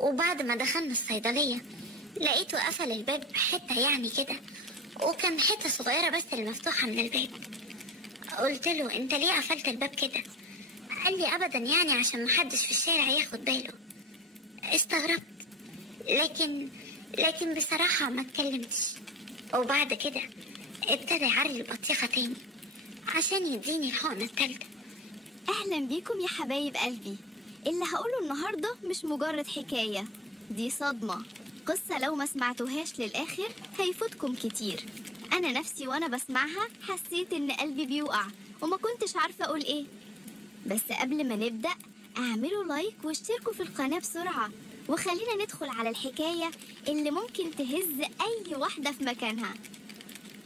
وبعد ما دخلنا الصيدلية لقيته قفل الباب حتة يعني كده، وكان حتة صغيرة بس المفتوحة من الباب. قلت له انت ليه قفلت الباب كده؟ قال لي ابدا يعني عشان محدش في الشارع ياخد باله. استغربت، لكن بصراحة ما اتكلمتش. وبعد كده ابتدى يعري البطيخة تاني عشان يديني الحقنة التالتة. أهلا بيكم يا حبايب قلبي. اللي هقوله النهاردة مش مجرد حكاية، دي صدمة، قصة لو ما سمعتوهاش للآخر هيفوتكم كتير. أنا نفسي وأنا بسمعها حسيت إن قلبي بيوقع وما كنتش عارفة أقول إيه. بس قبل ما نبدأ اعملوا لايك واشتركوا في القناة بسرعة، وخلينا ندخل على الحكاية اللي ممكن تهز أي واحدة في مكانها.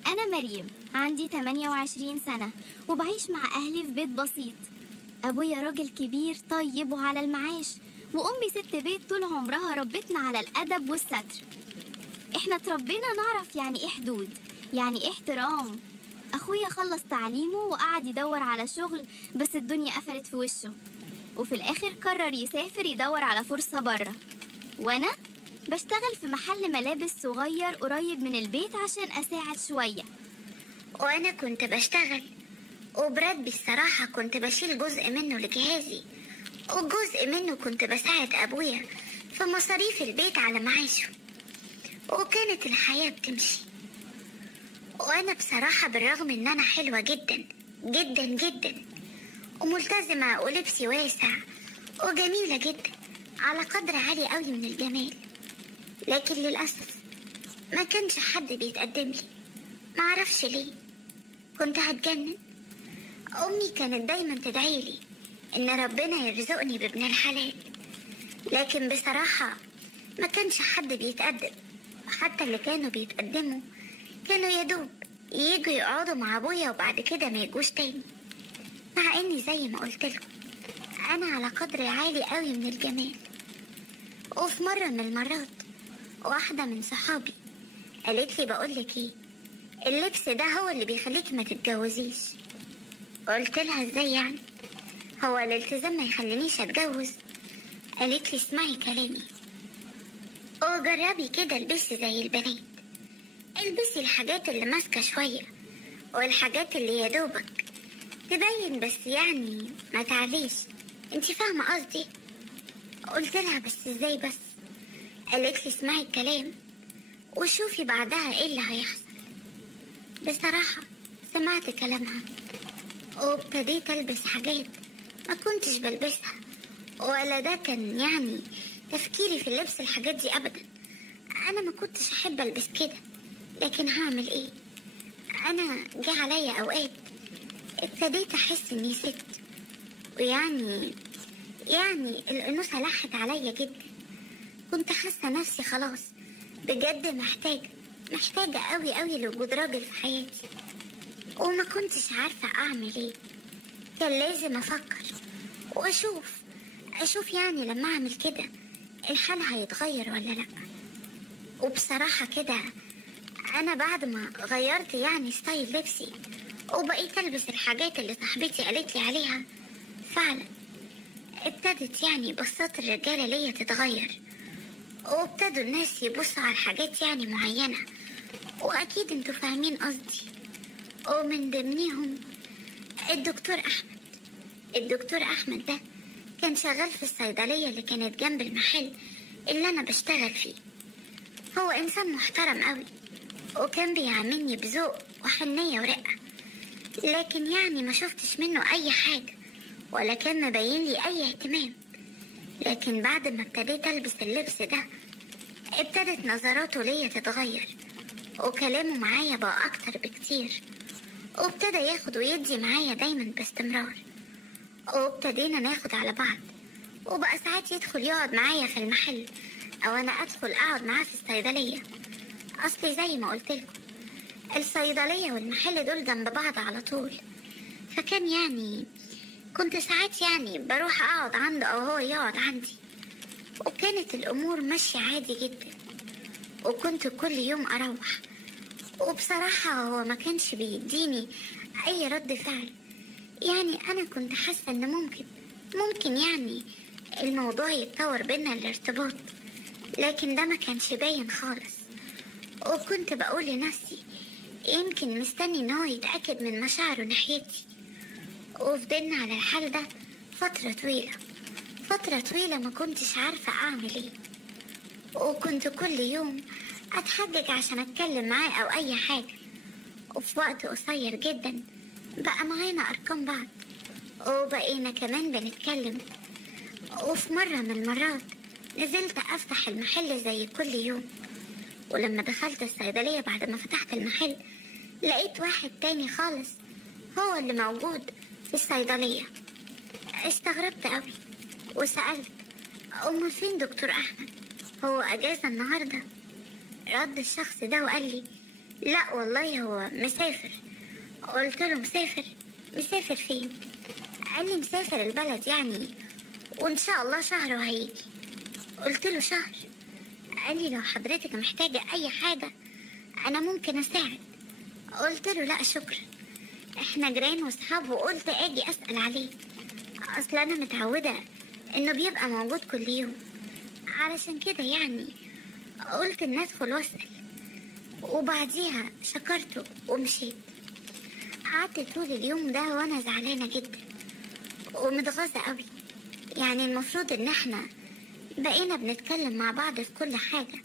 أنا مريم، عندي 28 سنة وبعيش مع أهلي في بيت بسيط. أبويا راجل كبير طيب وعلى المعاش، وأمي ست بيت طول عمرها ربتنا على الأدب والستر. إحنا اتربينا نعرف يعني إيه حدود، يعني إيه احترام. أخويا خلص تعليمه وقعد يدور على شغل، بس الدنيا قفلت في وشه، وفي الآخر قرر يسافر يدور على فرصة برا. وأنا بشتغل في محل ملابس صغير قريب من البيت عشان أساعد شوية. وانا كنت بشتغل وبراتبي الصراحة كنت بشيل جزء منه لجهازي، وجزء منه كنت بساعد ابويا في مصاريف البيت على معاشه، وكانت الحياة بتمشي. وانا بصراحة بالرغم ان انا حلوة جدا جدا جدا وملتزمة ولبسي واسع وجميلة جدا على قدر عالي قوي من الجمال، لكن للأسف ما كانش حد بيتقدم لي. معرفش ليه، كنت هتجنن. أمي كانت دايما تدعيلي إن ربنا يرزقني بابن الحلال، لكن بصراحة ما كانش حد بيتقدم. حتى اللي كانوا بيتقدموا كانوا يدوب ييجوا يقعدوا مع أبويا وبعد كده ما يجوش تاني، مع إني زي ما قلت لكم أنا على قدر عالي قوي من الجمال. وفي مرة من المرات واحدة من صحابي قالت لي بقولك ايه، اللبس ده هو اللي بيخليك ما تتجوزيش. قلت لها ازاي يعني؟ هو الالتزام ما يخلينيش اتجوز؟ قالت لي اسمعي كلامي وجربي كده، البسي زي البنات، البسي الحاجات اللي ماسكة شوية والحاجات اللي يدوبك تبين بس يعني ما تعليش. انتي فاهمة قصدي؟ قلت لها بس ازاي بس؟ قالت لي اسمعي الكلام وشوفي بعدها ايه اللي هيحصل. بصراحة سمعت كلامها وابتديت البس حاجات ما كنتش بلبسها، ولا ده كان يعني تفكيري في اللبس الحاجات دي ابدا. انا ما كنتش احب البس كده، لكن هعمل ايه؟ انا جه عليا اوقات ابتديت احس اني ست، ويعني الانوثة لحت عليا جدا. كنت حاسة نفسي خلاص بجد محتاجة قوي قوي لوجود راجل في حياتي، وما كنتش عارفة اعمل ايه. كان لازم افكر واشوف يعني لما اعمل كده الحال هيتغير ولا لا. وبصراحة كده انا بعد ما غيرت يعني ستايل لبسي وبقيت البس الحاجات اللي صاحبتي قالت لي عليها، فعلا ابتدت يعني بصات الرجالة ليا تتغير، وابتدوا الناس يبصوا على حاجات يعني معينة، واكيد انتوا فاهمين قصدي. ومن ضمنهم الدكتور احمد ده كان شغال في الصيدلية اللي كانت جنب المحل اللي انا بشتغل فيه. هو انسان محترم قوي وكان بيعاملني بذوق وحنية ورقة، لكن يعني ما شفتش منه اي حاجة ولا كان مبين لي اي اهتمام. لكن بعد ما ابتديت البس اللبس ده ابتدت نظراته ليا تتغير، وكلامه معايا بقى اكتر بكتير، وابتدى ياخد ويدي معايا دايما باستمرار، وابتدينا ناخد على بعض، وبقى ساعات يدخل يقعد معايا في المحل او انا ادخل اقعد معاه في الصيدلية. اصلي زي ما قلت لكم الصيدلية والمحل دول جنب بعض على طول، فكان يعني كنت ساعات يعني بروح اقعد عنده او هو يقعد عندي، وكانت الامور ماشية عادي جدا، وكنت كل يوم اروح. وبصراحة هو ما كانش بيديني اي رد فعل. يعني انا كنت حاسة ان ممكن يعني الموضوع يتطور بينا الارتباط، لكن ده ما كانش باين خالص. وكنت بقول لنفسي يمكن مستني ان هو يتأكد من مشاعره ناحيتي. وفضلنا على الحال ده فترة طويلة ما كنتش عارفة اعمل ايه. وكنت كل يوم اتحجج عشان اتكلم معاه او اي حاجة. وفي وقت قصير جدا بقى معانا ارقام بعض، وبقينا كمان بنتكلم. وفي مرة من المرات نزلت افتح المحل زي كل يوم، ولما دخلت الصيدلية بعد ما فتحت المحل لقيت واحد تاني خالص هو اللي موجود في الصيدلية. استغربت قوي وسألت أمال فين دكتور أحمد؟ هو أجازة النهاردة؟ رد الشخص ده وقال لي لا والله هو مسافر. قلت له مسافر فين؟ قال لي مسافر البلد يعني، وإن شاء الله شهر وهيجي. قلت له شهر؟ قال لي لو حضرتك محتاجة أي حاجة أنا ممكن أساعد. قلت له لا شكرا، احنا جيران واصحاب، وقلت اجي اسأل عليه. اصل انا متعودة انه بيبقى موجود كل يوم، علشان كده يعني قلت ان ادخل واسأل. وبعديها شكرته ومشيت. قعدت طول اليوم ده وانا زعلانة جدا ومتغاظة قوي. يعني المفروض ان احنا بقينا بنتكلم مع بعض في كل حاجة،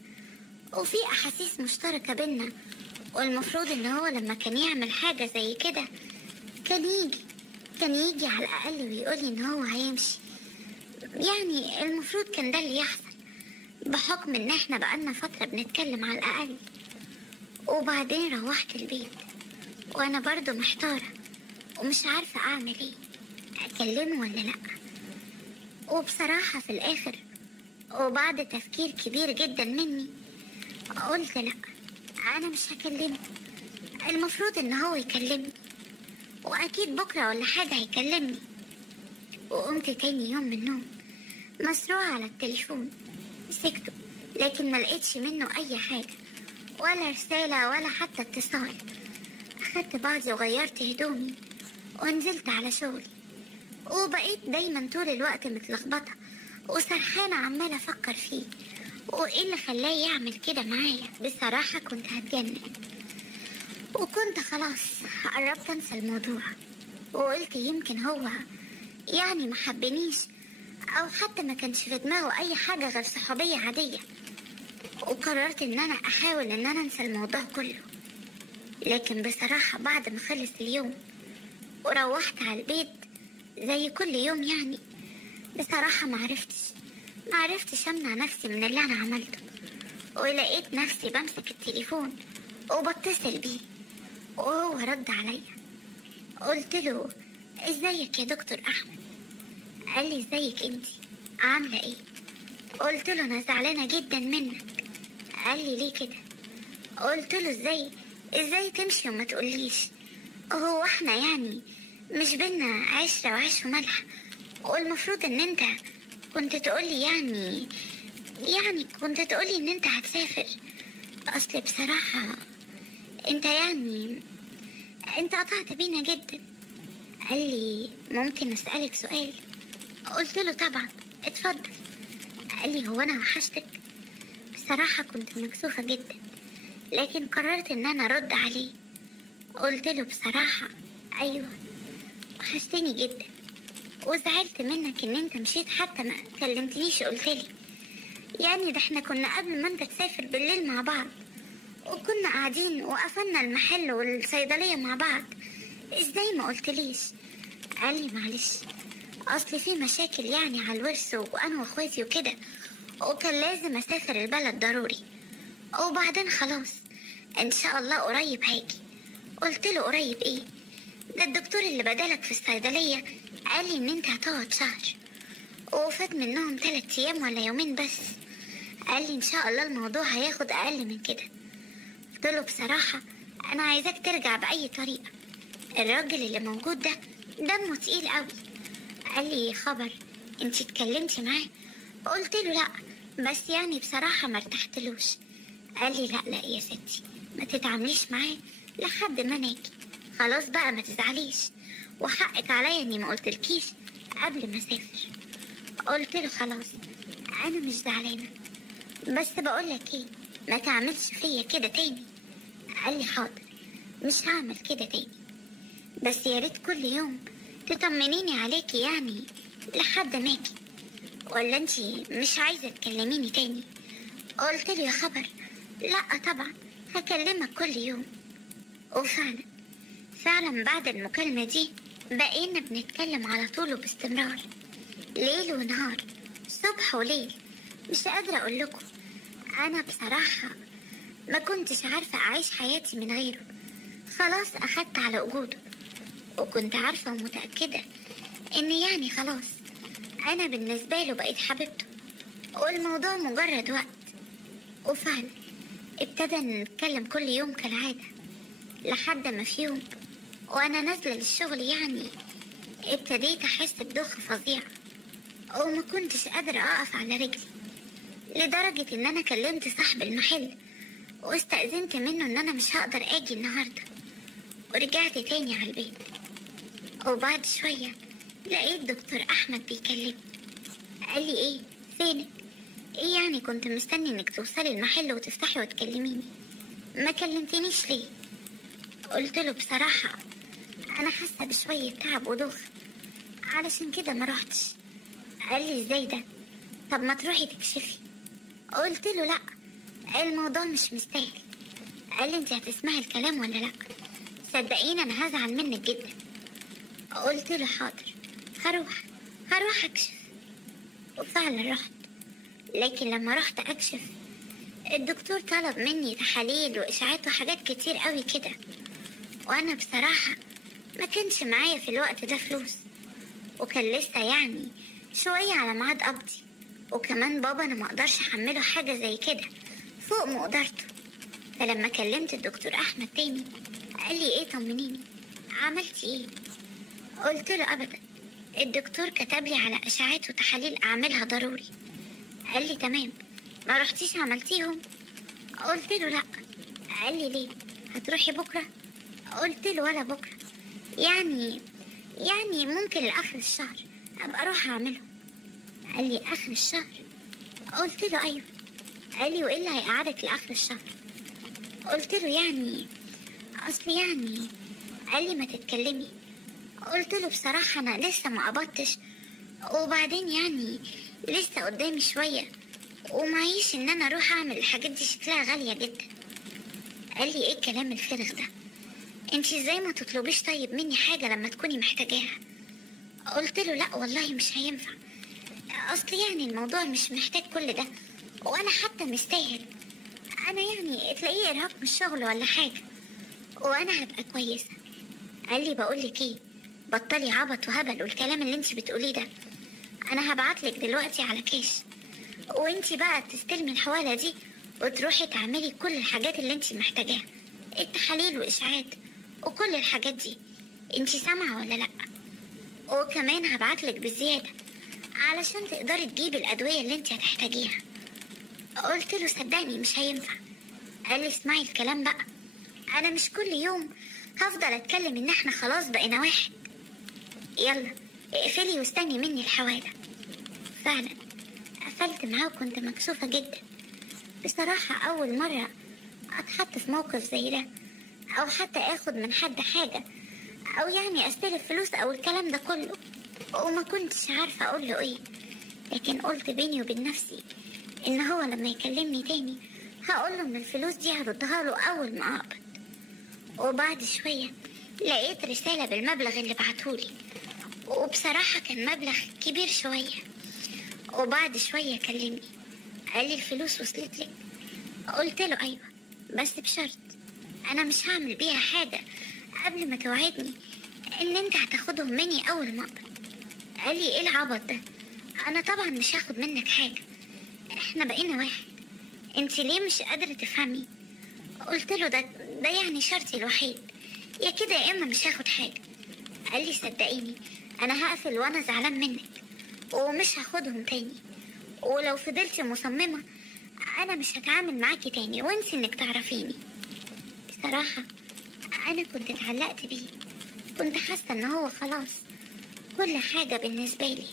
وفي احاسيس مشتركة بينا، والمفروض ان هو لما كان يعمل حاجة زي كده كان يجي على الاقل ويقولي ان هو هيمشي. يعني المفروض كان ده اللي يحصل، بحكم ان احنا بقالنا فترة بنتكلم على الاقل. وبعدين روحت البيت وانا برضو محتارة ومش عارفة اعمل ايه، اكلمه ولا لا. وبصراحة في الاخر وبعد تفكير كبير جدا مني قلت لا، انا مش هكلمه. المفروض ان هو يكلمني، واكيد بكرة ولا حاجة هيكلمني. وقمت تاني يوم من النوم مسروعة على التليفون، مسكته لكن ما لقيتش منه اي حاجة، ولا رسالة ولا حتى اتصال. اخدت بعضي وغيرت هدومي ونزلت على شغلي، وبقيت دايما طول الوقت متلخبطة وسرحانة عمالة افكر فيه وايه اللي خلاه يعمل كده معايا. بصراحة كنت هتجنن، وكنت خلاص قربت انسى الموضوع. وقلت يمكن هو يعني محبنيش، او حتى ما كانش في دماغه اي حاجة غير صحوبية عادية. وقررت ان انا احاول ان انا انسى الموضوع كله. لكن بصراحة بعد ما خلص اليوم وروحت على البيت زي كل يوم يعني، بصراحة معرفتش امنع نفسي من اللي انا عملته. ولقيت نفسي بمسك التليفون وبتصل بيه، وهو رد عليا. قلت له ازيك يا دكتور احمد؟ قال لي ازيك انتي، عاملة ايه؟ قلت له انا زعلانة جدا منك. قال لي ليه كده؟ قلت له ازاي تمشي وما تقوليش؟ هو احنا يعني مش بينا عشرة وعيش وملح؟ والمفروض ان انت كنت تقولي يعني كنت تقولي ان انت هتسافر. اصل بصراحة انت قطعت بينا جدا. قال لي ممكن اسألك سؤال؟ قلت له طبعا، اتفضل. قال لي هو انا وحشتك؟ بصراحة كنت مكسوفة جدا، لكن قررت ان انا ارد عليه. قلت له بصراحة ايوه وحشتني جدا، وزعلت منك ان انت مشيت حتى ما كلمتنيش. قلتلي يعني ده احنا كنا قبل ما انت تسافر بالليل مع بعض، وكنا قاعدين وقفلنا المحل والصيدلية مع بعض، ازاي ما قلتليش؟ قال لي معلش، اصل في مشاكل يعني على الورث وانا واخواتي وكده، وكان لازم اسافر البلد ضروري، وبعدين خلاص ان شاء الله قريب هاجي. قلت له قريب ايه؟ ده الدكتور اللي بدالك في الصيدلية قال لي ان انت هتقعد شهر، وفات منهم 3 ايام ولا يومين بس. قال لي ان شاء الله الموضوع هياخد اقل من كده. قلت له بصراحة انا عايزاك ترجع باي طريقة، الراجل اللي موجود ده دمه تقيل قوي. قال لي خبر، انتي اتكلمتي معاه؟ قلت له لا، بس يعني بصراحة ما ارتحتلوش. قال لي لا يا ستي، ما تتعامليش معاه لحد ما ناجي. خلاص بقى ما تزعليش، وحقك عليا اني ما قلتلكيش قبل ما اسافر. قلت له خلاص انا مش زعلانة، بس بقولك ايه، ما تعملش فيا كده تاني. قال لي حاضر، مش هعمل كده تاني، بس يا ريت كل يوم تطمنيني عليكي يعني لحد ما اجي، ولا انتي مش عايزة تكلميني تاني؟ قلت له يا خبر، لا طبعا هكلمك كل يوم. وفعلا بعد المكالمة دي بقينا بنتكلم على طول وباستمرار، ليل ونهار، صبح وليل. مش قادرة اقول لكم، انا بصراحة ما كنتش عارفة اعيش حياتي من غيره. خلاص اخدت على وجوده، وكنت عارفة ومتأكدة ان يعني خلاص انا بالنسبة له بقيت حبيبته، والموضوع مجرد وقت. وفعلا ابتدى نتكلم كل يوم كالعادة، لحد ما في يوم وانا نازلة للشغل يعني ابتديت احس بدوخة فظيعة، وما كنتش قادرة اقف على رجلي، لدرجة ان انا كلمت صاحب المحل واستأذنت منه ان انا مش هقدر اجي النهاردة، ورجعت تاني على البيت. وبعد شوية لقيت دكتور احمد بيكلمني، قال لي ايه فينك؟ ايه يعني كنت مستني انك توصلي المحل وتفتحي وتكلميني، ما كلمتنيش ليه؟ قلت له بصراحة انا حاسة بشوية تعب ودوخة، علشان كده ما روحتش. قال لي ازاي ده؟ طب ما تروحي تكشفي. قلت له لا، الموضوع مش مستاهل. قال لي انت هتسمعي الكلام ولا لا؟ صدقيني انا هزعل منك جدا. قلت له حاضر، هروح اكشف. وفعلا رحت، لكن لما رحت اكشف الدكتور طلب مني تحاليل واشاعات وحاجات كتير قوي كده، وانا بصراحة ما كانش معايا في الوقت ده فلوس، وكان لسه يعني شوية على ميعاد قبضي، وكمان بابا انا ما اقدرش احمله حاجة زي كده فوق مقدرته. فلما كلمت الدكتور احمد تاني قال لي ايه طمنيني، عملتي ايه؟ قلت له ابدا، الدكتور كتب لي على اشاعات وتحاليل اعملها ضروري. قال لي تمام، ما رحتيش عملتيهم؟ قلت له لا. قال لي ليه، هتروحي بكرة؟ قلت له ولا بكرة، يعني ممكن لآخر الشهر ابقى اروح اعمله. قال لي اخر الشهر؟ قلت له ايوه. قال لي وايه اللي هيقعدك لاخر الشهر؟ قلت له يعني اصل يعني. قال لي ما تتكلمي. قلت له بصراحة انا لسه ما قبضتش، وبعدين يعني لسه قدامي شوية، ومعيش ان انا اروح اعمل الحاجات دي شكلها غالية جدا. قال لي ايه الكلام الفارغ ده، انتي ازاي ما تطلبيش طيب مني حاجة لما تكوني محتاجاها؟ قلت له لا والله مش هينفع، اصل يعني الموضوع مش محتاج كل ده، وانا حتى مستاهل. انا يعني تلاقيه ارهاق من الشغل ولا حاجة، وانا هبقى كويسة. قال لي بقولك ايه، بطلي عبط وهبل والكلام اللي انتي بتقوليه ده، انا هبعتلك دلوقتي على كاش، وانتي بقى تستلمي الحوالة دي وتروحي تعملي كل الحاجات اللي انتي محتاجاها، التحاليل واشاعات وكل الحاجات دي. انتي سامعة ولا لا؟ وكمان هبعتلك بالزيادة علشان تقدري تجيبي الأدوية اللي انتي هتحتاجيها. قلت له صدقني مش هينفع. قال لي اسمعي الكلام بقى، انا مش كل يوم هفضل اتكلم ان احنا خلاص بقينا واحد. يلا اقفلي واستني مني الحوالة. فعلا قفلت معاه وكنت مكسوفة جدا. بصراحة أول مرة أتحط في موقف زي ده، أو حتى آخد من حد حاجة، أو يعني أستلف فلوس أو الكلام ده كله، وما كنتش عارفة أقول له إيه. لكن قلت بيني وبين نفسي إن هو لما يكلمني تاني هقول له إن الفلوس دي هردها له أول ما أقبض. وبعد شوية لقيت رسالة بالمبلغ اللي بعتهولي، وبصراحة كان مبلغ كبير شوية. وبعد شوية كلمني قال لي الفلوس وصلت لك؟ قلت له أيوة، بس بشرط أنا مش هعمل بيها حاجة قبل ما توعدني إن أنت هتاخدهم مني أول ما أقبض. قال لي إيه العبط ده، أنا طبعا مش هاخد منك حاجة، إحنا بقينا واحد، أنت ليه مش قادرة تفهمي؟ قلت له ده يعني شرطي الوحيد، يا كده يا إما مش هاخد حاجة. قال لي صدقيني أنا هقفل وأنا زعلان منك، ومش هاخدهم تاني، ولو فضلتي مصممة أنا مش هتعامل معاكي تاني، وانسي إنك تعرفيني. بصراحة أنا كنت اتعلقت بيه، كنت حاسة إن هو خلاص كل حاجة بالنسبة لي،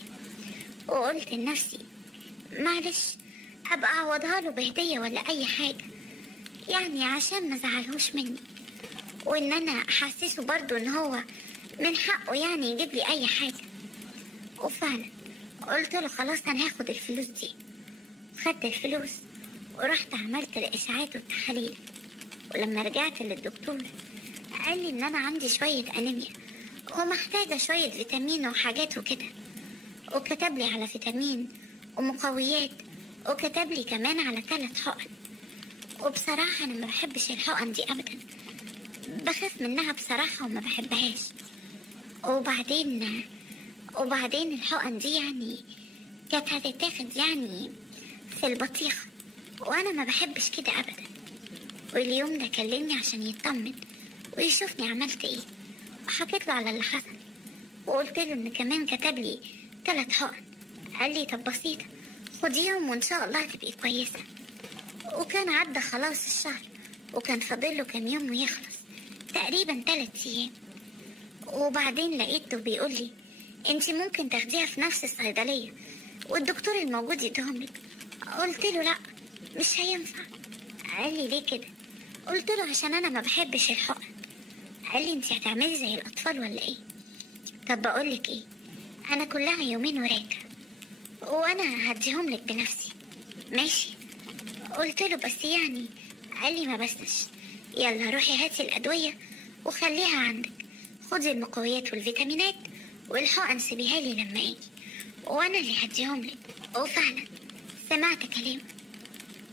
وقلت لنفسي معلش ابقى اعوضها له بهدية ولا اي حاجة، يعني عشان ما زعلهوش مني، وان انا احسسه برضو ان هو من حقه يعني يجيب لي اي حاجة. وفعلا قلت له خلاص انا هاخد الفلوس دي. خدت الفلوس ورحت عملت الاشاعات والتحاليل، ولما رجعت للدكتور قال لي ان انا عندي شوية انيميا ومحتاجة شوية فيتامين وحاجات وكده، وكتب لي على فيتامين ومقويات، وكتب لي كمان على 3 حقن. وبصراحة انا ما بحبش الحقن دي ابدا، بخاف منها بصراحة وما بحبهاش. وبعدين الحقن دي يعني كانت هتتاخد يعني في البطيخة، وانا ما بحبش كده ابدا. واليوم ده كلمني عشان يطمن ويشوفني عملت ايه، وحكيت له على اللي حصل، وقلت له ان كمان كتب لي 3 حقن. قال لي طب بسيطة خديهم وان شاء الله هتبقي كويسة. وكان عدى خلاص الشهر، وكان فاضله كام يوم ويخلص، تقريبا 3 ايام. وبعدين لقيته بيقول لي انتي ممكن تاخديها في نفس الصيدلية والدكتور الموجود يديهم لك. قلت له لا مش هينفع. قال لي ليه كده؟ قلت له عشان انا ما بحبش الحقن. قال لي انتي هتعملي زي الاطفال ولا ايه؟ طب بقولك ايه، انا كلها يومين وراجع، وانا هديهم لك بنفسي ماشي؟ قلت له بس يعني. قال لي ما بسش، يلا روحي هاتي الادوية وخليها عندك، خدي المقويات والفيتامينات والحقن سيبيها لي لما اجي وانا اللي هديهم لك. وفعلا سمعت كلامه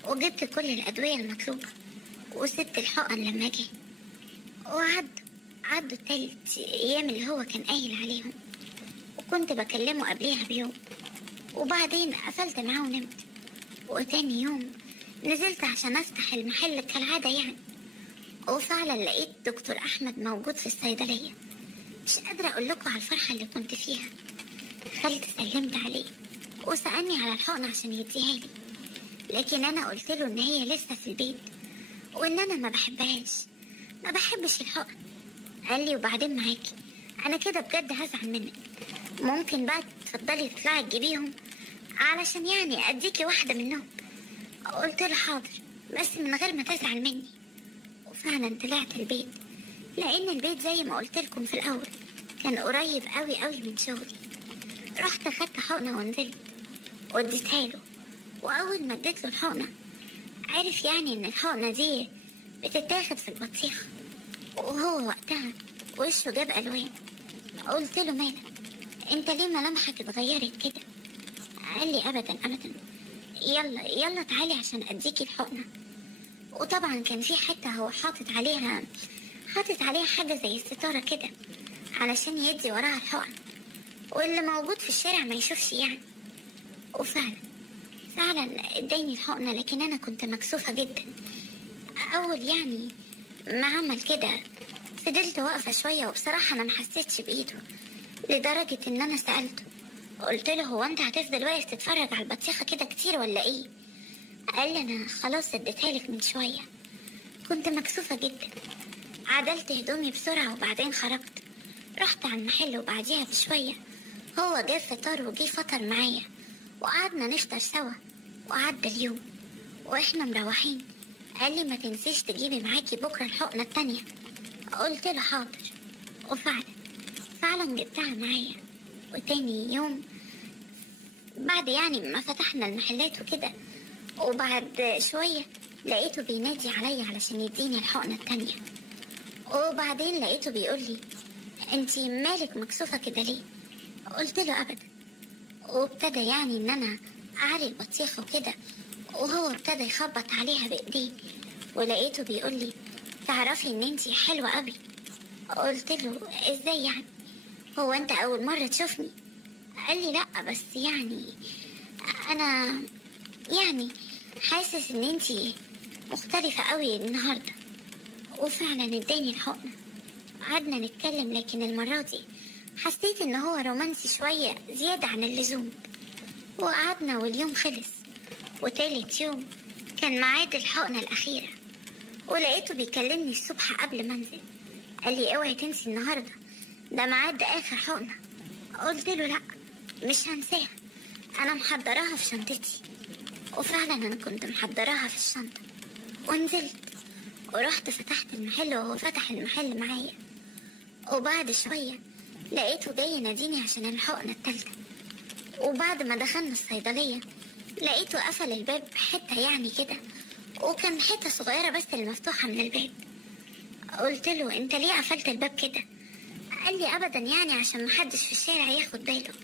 وجبت كل الادوية المطلوبة وسبت الحقن لما جه. وعدوا 3 ايام اللي هو كان قايل عليهم، وكنت بكلمه قبليها بيوم، وبعدين قفلت معاه ونمت. وتاني يوم نزلت عشان افتح المحل كالعادة يعني، وفعلا لقيت دكتور احمد موجود في الصيدلية. مش قادرة اقول لكم على الفرحة اللي كنت فيها. دخلت سلمت عليه وسألني على الحقن عشان يديها لي، لكن انا قلت له ان هي لسه في البيت وان انا ما بحبهاش، ما بحبش الحقن. قال لي وبعدين معاكي، انا كده بجد هزعل منك، ممكن بقى تفضلي تطلعي تجيبيهم علشان يعني اديكي واحدة منهم. قلت له حاضر بس من غير ما تزعل مني. وفعلا طلعت البيت، لان البيت زي ما قلت لكم في الاول كان قريب قوي قوي من شغلي. رحت خدت حقنة ونزلت واديتها له، واول ما اديت له الحقنة عرف يعني ان الحقنة دي بتتاخد في البطيخة، وهو وقتها وشه جاب الوان. قلت له مالك انت ليه ملامحك اتغيرت كده؟ قال لي ابدا ابدا، يلا تعالي عشان اديكي الحقنة. وطبعا كان في حتة هو حاطط عليها حاجة زي الستارة كده علشان يدي وراها الحقن، واللي موجود في الشارع ما يشوفش يعني. وفعلا اداني الحقنة، لكن انا كنت مكسوفة جدا. اول يعني ما عمل كده فضلت واقفة شوية، وبصراحة انا محسيتش بايده، لدرجة ان انا سألته قلت له هو انت هتفضل واقف تتفرج على البطيخة كده كتير ولا ايه؟ قال لي انا خلاص اديتها لك من شوية. كنت مكسوفة جدا، عدلت هدومي بسرعة وبعدين خرجت، رحت على المحل. وبعديها بشوية هو جاب فطار وجي فطر معايا، وقعدنا نفطر سوا. وعدى اليوم واحنا مروحين قال لي ما تنسيش تجيبي معاكي بكرة الحقنة التانية. قلت له حاضر، وفعلا جبتها معايا. وتاني يوم بعد يعني ما فتحنا المحلات وكده، وبعد شوية لقيته بينادي عليا علشان يديني الحقنة التانية. وبعدين لقيته بيقول لي انتي مالك مكسوفة كده ليه؟ قلت له ابدا. وابتدى يعني ان انا اعلي البطيخة وكده، وهو ابتدى يخبط عليها بايديه. ولقيته بيقول لي تعرفي ان انتي حلوة قوي. قلت له ازاي يعني؟ هو انت اول مرة تشوفني؟ قال لي لا بس يعني انا يعني حاسس ان انتي مختلفة قوي النهاردة. وفعلا اداني الحقنة، قعدنا نتكلم، لكن المرة دي حسيت ان هو رومانسي شوية زيادة عن اللزوم. وقعدنا واليوم خلص، وتالت يوم كان ميعاد الحقنة الأخيرة، ولقيته بيكلمني الصبح قبل ما انزل. قال لي اوعي تنسي النهاردة، ده ميعاد آخر حقنة. قلت له لا مش هنساها، أنا محضراها في شنطتي. وفعلا أنا كنت محضراها في الشنطة، ونزلت ورحت فتحت المحل وهو فتح المحل معايا. وبعد شوية لقيته جاي يناديني عشان الحقنة التالتة. وبعد ما دخلنا الصيدلية لقيته قفل الباب حتة يعني كده، وكان حتة صغيرة بس اللي مفتوحة من الباب. قلت له انت ليه قفلت الباب كده؟ قال لي ابدا يعني عشان محدش في الشارع ياخد باله.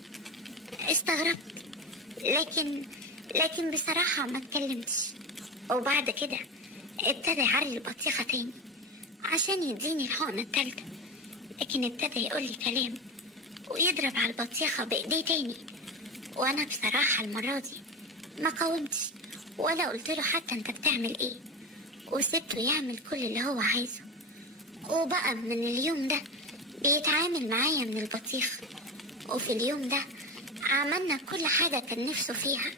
استغربت، لكن بصراحة ما اتكلمتش. وبعد كده ابتدى يعري البطيخة تاني عشان يديني الحقنة التالتة، لكن ابتدى يقول لي كلام ويضرب على البطيخة بإيديه تاني. وأنا بصراحة المرة دي ما قاومتش ولا قلت له حتى انت بتعمل ايه، وسبته يعمل كل اللي هو عايزه. وبقى من اليوم ده بيتعامل معايا من البطيخ. وفي اليوم ده عملنا كل حاجة كان نفسه فيها.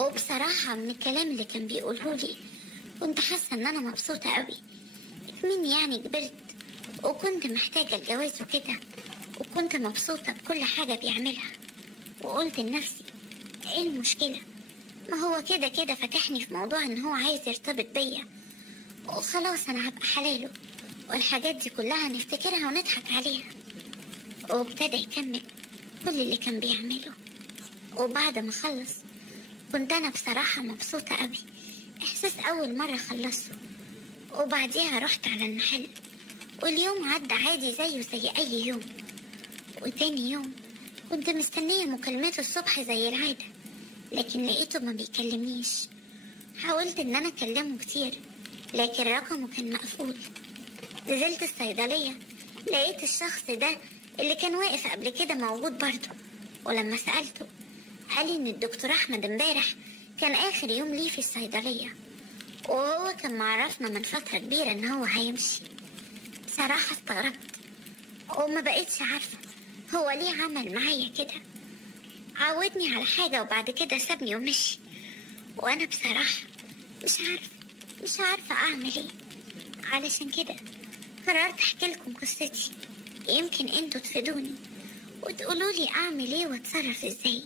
وبصراحة من الكلام اللي كان بيقوله لي كنت حاسة ان انا مبسوطة قوي. مني يعني كبرت وكنت محتاجة الجواز وكده، وكنت مبسوطة بكل حاجة بيعملها. وقلت لنفسي ايه المشكلة؟ ما هو كده كده فاتحني في موضوع ان هو عايز يرتبط بيا، وخلاص انا هبقى حلاله، والحاجات دي كلها نفتكرها ونضحك عليها. وابتدى يكمل كل اللي كان بيعمله. وبعد ما خلص كنت انا بصراحة مبسوطة قوي، احساس اول مرة خلصه. وبعديها رحت على المحل، واليوم عدى عادي زيه زي اي يوم. وتاني يوم كنت مستنية مكالمته الصبح زي العادة، لكن لقيته ما بيكلمنيش. حاولت ان انا اكلمه كتير لكن رقمه كان مقفول. نزلت الصيدلية لقيت الشخص ده اللي كان واقف قبل كده موجود برضه، ولما سألته قالي ان الدكتور احمد امبارح كان اخر يوم ليه في الصيدلية، وهو كان معرفنا من فترة كبيرة ان هو هيمشي. صراحة استغربت وما بقيتش عارفة هو ليه عمل معايا كده. عودني على حاجة وبعد كده سابني ومشي، وانا بصراحة مش عارفة اعمل ايه. علشان كده قررت احكي لكم قصتي، يمكن انتوا تفيدوني وتقولوا لي اعمل ايه واتصرف ازاي.